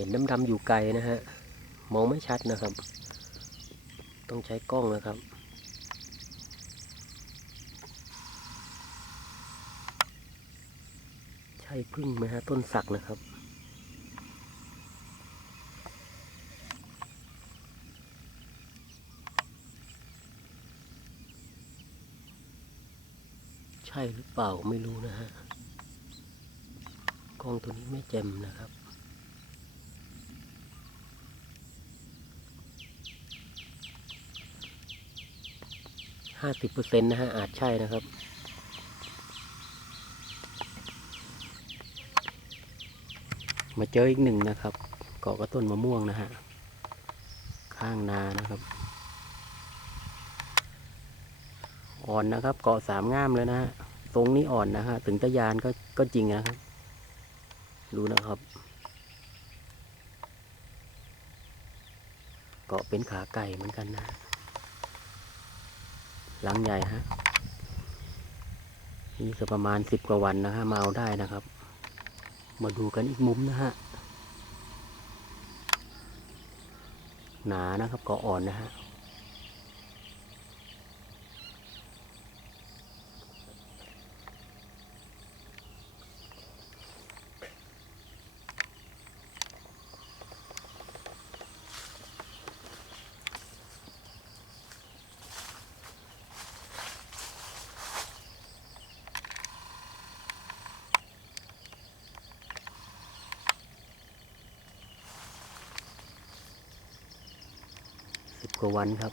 เห็นดำๆอยู่ไกลนะฮะ มองไม่ชัดนะครับ ต้องใช้กล้องนะครับ ใช่พึ่งไหมฮะต้นสักนะครับใช่หรือเปล่าไม่รู้นะฮะ กล้องตัวนี้ไม่แจ่มนะครับ ห้าสิบเปอร์เซ็นต์นะฮะ อาจใช่นะครับ มาเจออีกหนึ่งนะครับ เกาะกระต้นมะม่วงนะฮะ ข้างนานะครับ อ่อนนะครับ เกาะสามง่ามเลยนะฮะ ทรงนี้อ่อนนะฮะ ถึงตะยานก็ก็จริงนะครับ ดูนะครับเกาะเป็นขาไก่เหมือนกันนะ หลังใหญ่ฮะนี่ก็ประมาณสิบกว่าวันนะฮะมาเอาได้นะครับ มาดูกันอีกมุมนะฮะหนานะครับก็อ่อนนะฮะ สิบกว่าวันครับ